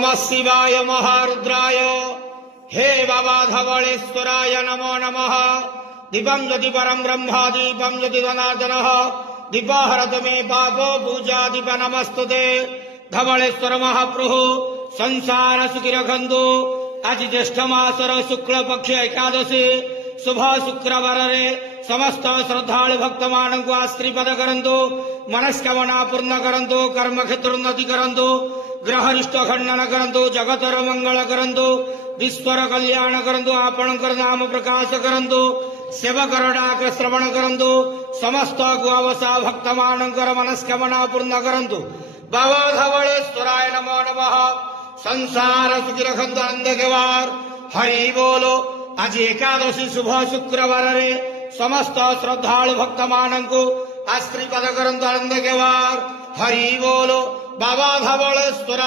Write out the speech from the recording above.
नमः शिवाय महारुद्राय हे बाबा धवलेश्वराय नमो नमः। दीपं ज्योति परं ब्रह्म दीपं ज्योति धनार्दनः दीपहरतु मे पापो पूजा दीप नमस्तुते। धवलेश्वर महाप्रभु संसार सुखी रखंतु। आज ज्येष्ठ मासर शुक्ल पक्ष एकादशी शुभ शुक्रवार समस्त श्रद्धालु भक्त मान को आशीर्वाद करंतु। मनस्कामना पूर्ण करंतु। कर्म क्षेत्र उन्नति करंतु। ग्रहरिष्ट खंडन करंतु। जगतर मंगल करंतु। विश्वर कल्याण करंतु। आपणकर नाम प्रकाश करंतु। सेवकर डाक श्रवण करंतु। समस्त गुआवसा भक्त मानकर मनस्कामना पूर्ण करंतु। बाबा धवलेश्वराय नमो नमः। संसार सुखी रखंतु आनंद केवार हरि बोलो। आज एकादशी शुभ शुक्रवार समस्त श्रद्धालु भक्त मानंकु आशीर्वाद करंतु आनंद केवार हरि बोलो। बाबा धवलेश्वर।